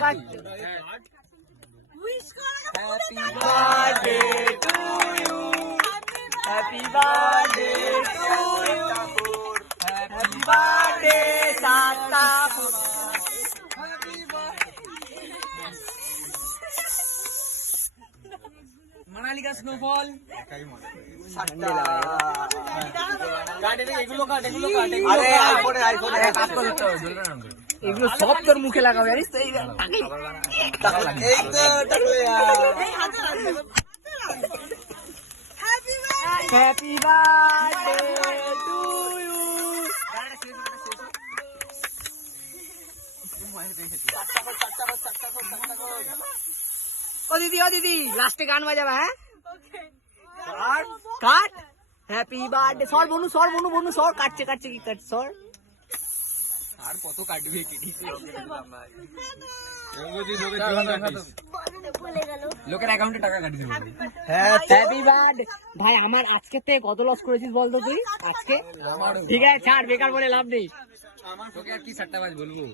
Happy birthday to you. Happy birthday, Santa. Manali का snowfall এগুলো সব তোর মুখে লাগাবে জানিস তো হ্যাপি বার্থডে টু ইউ ও দিদি লাস্টে গান বাজাবা হ্যাঁ কাট হ্যাপি বার্থডে সর বনু সর কাটছে কি কাট সর আর কত কাটবে লোকের অ্যাকাউন্টে টাকা কাটি দেবে হ্যাপি বার্থডে ভাই আমার আজকে থেকে কত লস করেছিস বলতো তুই আজকে ঠিক আছে ছাড় বেকার বলে লাভ নেই তোকে আর কি 7টা বাজ বলবো